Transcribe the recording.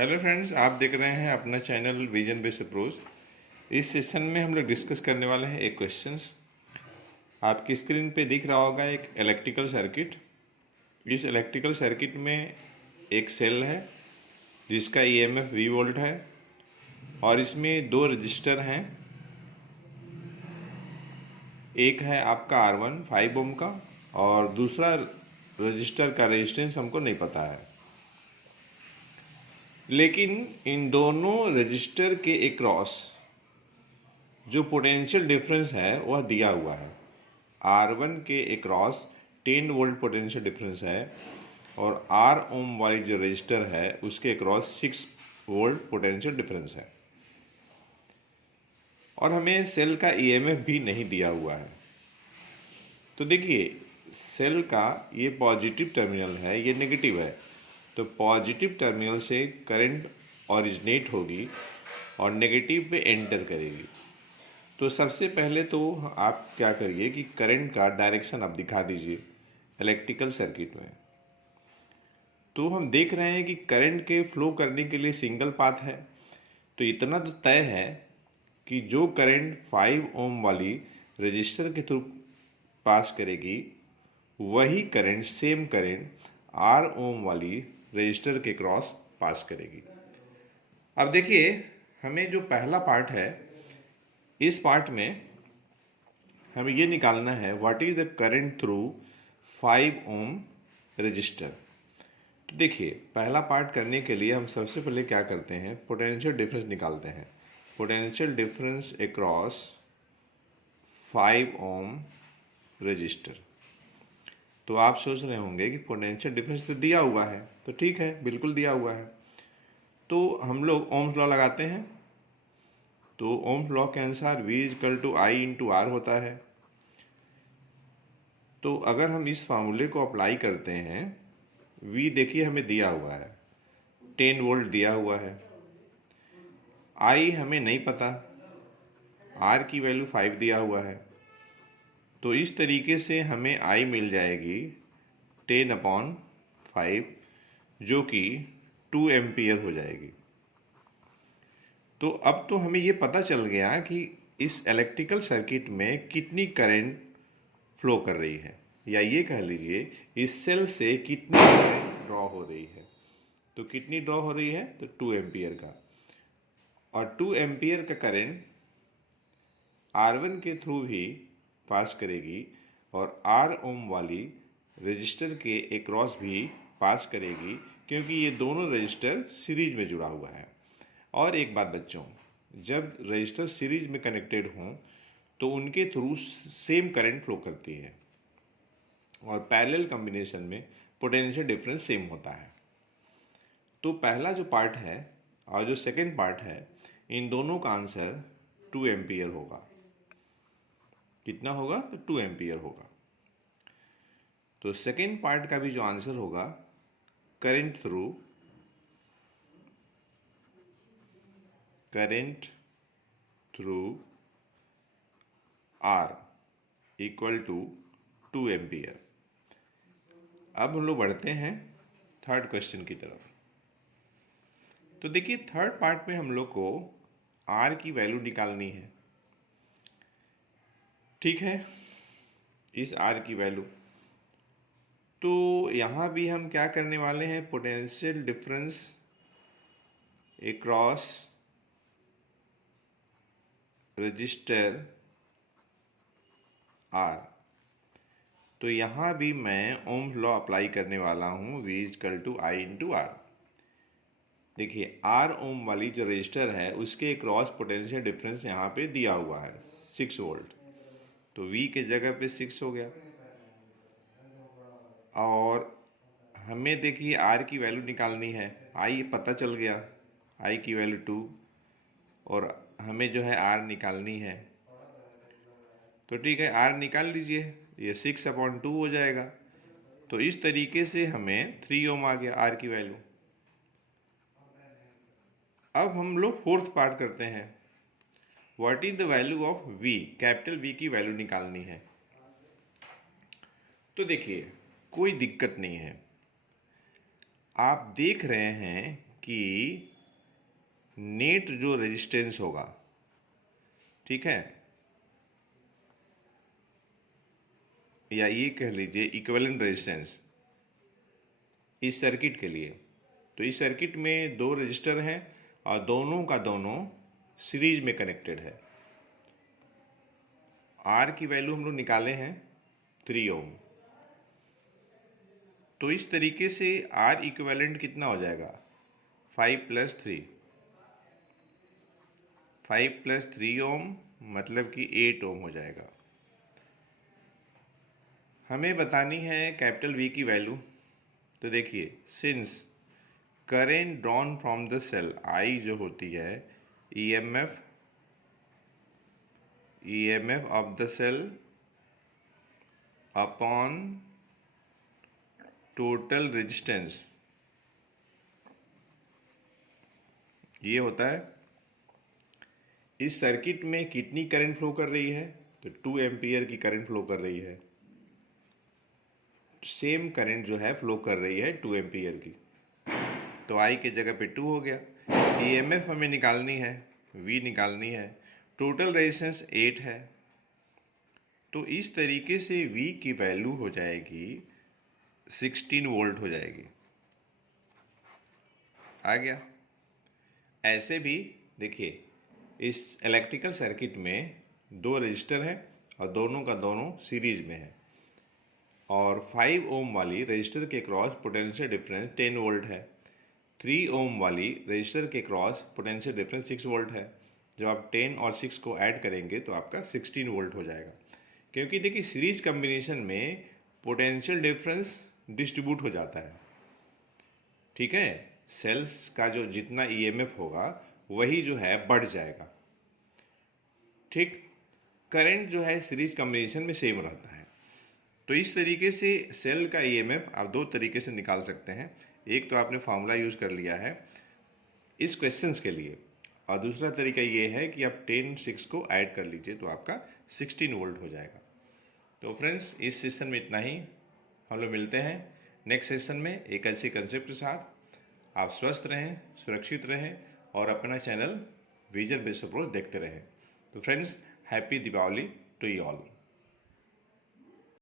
Hello friends, आप देख रहे हैं अपना चैनल विजन बेस्ड अप्रोच। इस सेशन में हम लोग डिस्कस करने वाले हैं एक क्वेश्चंस। आपकी स्क्रीन पे दिख रहा होगा एक इलेक्ट्रिकल सर्किट। इस इलेक्ट्रिकल सर्किट में एक सेल है जिसका ईएमएफ V वोल्ट है और इसमें दो रजिस्टर हैं। एक है आपका R1 5 ओम का और दूसरा रजिस्टर का रेजिस्टेंस हमको नहीं पता है, लेकिन इन दोनों रजिस्टर के अक्रॉस जो पोटेंशियल डिफरेंस है वह दिया हुआ है। R1 के अक्रॉस 10 वोल्ट पोटेंशियल डिफरेंस है और R ओम वाली जो रजिस्टर है उसके अक्रॉस 6 वोल्ट पोटेंशियल डिफरेंस है और हमें सेल का ईएमएफ भी नहीं दिया हुआ है। तो देखिए, सेल का ये पॉजिटिव टर्मिनल है, ये नेगेटिव है, तो पॉजिटिव टर्मिनल से करंट ओरिजिनेट होगी और नेगेटिव पे एंटर करेगी। तो सबसे पहले तो आप क्या करिए कि करंट का डायरेक्शन आप दिखा दीजिए इलेक्ट्रिकल सर्किट में। तो हम देख रहे हैं कि करंट के फ्लो करने के लिए सिंगल पाथ है, तो इतना तो तय है कि जो करंट 5 ओम वाली रजिस्टर के थ्रू पास करेगी वही current, same current R ohm वाली रजिस्टर के क्रॉस पास करेगी। अब देखिए, हमें जो पहला पार्ट है, इस पार्ट में हमें ये निकालना है what is the current through 5 ohm resistor. तो देखिए, पहला पार्ट करने के लिए हम सबसे पहले क्या करते हैं, पोटेंशियल डिफरेंस निकालते हैं। Potential difference across 5 ohm resistor. तो आप सोच रहे होंगे कि पोटेंशियल डिफरेंस तो दिया हुआ है, तो ठीक है, बिल्कुल दिया हुआ है। तो हम लोग ओम्स लॉ लगाते हैं। तो ओम्स लॉ के अनुसार V equal to I into R होता है। तो अगर हम इस फार्मूले को अप्लाई करते हैं, V देखिए हमें दिया हुआ है 10 वोल्ट दिया हुआ है, I हमें नहीं पता, R की वैल्यू 5 दिया हुआ है। तो इस तरीके से हमें I मिल जाएगी 10/5 जो कि 2 एम्पियर हो जाएगी। तो अब तो हमें ये पता चल गया कि इस इलेक्ट्रिकल सर्किट में कितनी करंट फ्लो कर रही है, या ये कह लीजिए इस सेल से कितनी करंट ड्रॉ हो रही है। तो कितनी ड्रॉ हो रही है, तो 2 एम्पियर का, और 2 एम्पियर का करंट R1 के थ्रू भी पास करेगी और R ओम वाली रजिस्टर के अक्रॉस भी पास करेगी, क्योंकि ये दोनों रजिस्टर सीरीज में जुड़ा हुआ है। और एक बात बच्चों, जब रजिस्टर सीरीज में कनेक्टेड हों तो उनके थ्रू सेम करंट फ्लो करती है और पैरेलल कॉम्बिनेशन में पोटेंशियल डिफरेंस सेम होता है। तो पहला जो पार्ट है और जो सेकंड पार्ट है, इन दोनों का आंसर 2 एम्पियर होगा। कितना होगा, तो 2 एम्पियर होगा। तो सेकंड पार्ट का भी जो आंसर होगा, current through R equal to 2 ampere. अब हम लोग बढ़ते हैं थर्ड क्वेश्चन की तरफ। तो देखिए, थर्ड पार्ट में हम लोग को R की वैल्यू निकालनी है। ठीक है, इस R की वैल्यू, तो यहाँ भी हम क्या करने वाले हैं, potential difference across register R। तो यहाँ भी मैं ओम्स लॉ अप्लाई करने वाला हूँ, V equal to I into R। देखिए, R ओम वाली जो रजिस्टर है उसके क्रॉस पोटेंशियल डिफरेंस यहाँ पे दिया हुआ है 6 वोल्ट, तो V के जगह पे 6 हो गया। और हमें देखिए R की वैल्यू निकालनी है, I पता चल गया, I की वैल्यू 2, और हमें जो है R निकालनी है। तो ठीक है, R निकाल लीजिए, ये 6/2 हो जाएगा। तो इस तरीके से हमें 3 ओम आ गया R की वैल्यू। अब हम लोग फोर्थ पार्ट करते हैं, what is the value of V, capital V की वैल्यू निकालनी है। तो देखिए, कोई दिक्कत नहीं है, आप देख रहे हैं कि नेट जो रेजिस्टेंस होगा, ठीक है, या ये कह लीजिए इक्विवेलेंट रेजिस्टेंस इस सर्किट के लिए। तो इस सर्किट में दो रजिस्टर हैं और दोनों का दोनों सीरीज में कनेक्टेड है। आर की वैल्यू हम लोग निकाले हैं 3 ओम। तो इस तरीके से आर इक्विवेलेंट कितना हो जाएगा, 5 + 3, 5 + 3 ओम मतलब कि 8 ओम हो जाएगा। हमें बतानी है कैपिटल वी की वैल्यू। तो देखिए, since current drawn from the cell, I जो होती है EMF of the cell upon total resistance, ये होता है इस सर्किट में कितनी करंट फ्लो कर रही है। तो 2 एम्पियर की करंट फ्लो कर रही है, सेम करंट जो है फ्लो कर रही है 2 एम्पियर की। तो आई के जगह पे 2 हो गया। ईएमएफ हमें निकालनी है, वी निकालनी है, टोटल रेजिस्टेंस 8 है। तो इस तरीके से वी की वैल्यू हो जाएगी 16 वोल्ट हो जाएगी। आ गया। ऐसे भी देखिए, इस इलेक्ट्रिकल सर्किट में दो रजिस्टर हैं और दोनों का दोनों सीरीज में है, और 5 ओम वाली रजिस्टर के क्रॉस पोटेंशियल डिफरेंस 10 वोल्ट है। 3 ओम वाली रजिस्टर के क्रॉस पोटेंशियल डिफरेंस 6 वोल्ट है। जब आप 10 और 6 को ऐड करेंगे तो आपका 16 वोल्ट हो जाएगा। क्योंकि देखिए, सीरीज कम्बिनेशन में पोटेंशियल डिफरेंस डिस्ट्रीब्यूट हो जाता है, ठीक है। सेल्स का जो जितना ईएमएफ होगा वही जो है बढ़ जाएगा, ठीक। करंट जो है सीरीज कम्बिनेशन में सेम रहता है। तो इस तरीके से सेल का ईएमएफ आप दो तरीके से निकाल सकते हैं। एक तो आपने फार्मूला यूज़ कर लिया है इस क्वेश्चंस के लिए, और दूसरा तरीका ये है कि आप 10 6 को ऐड कर लीजिए तो आपका 16 वोल्ट हो जाएगा। तो फ्रेंड्स, इस सेशन में इतना ही। हम लोग मिलते हैं नेक्स्ट सेशन में एक अच्छे कंसेप्ट के साथ। आप स्वस्थ रहें, सुरक्षित रहें और अपना चैनल विजन बेस्ड अप्रोच देखते रहें। तो friends, happy Deepavali to you all.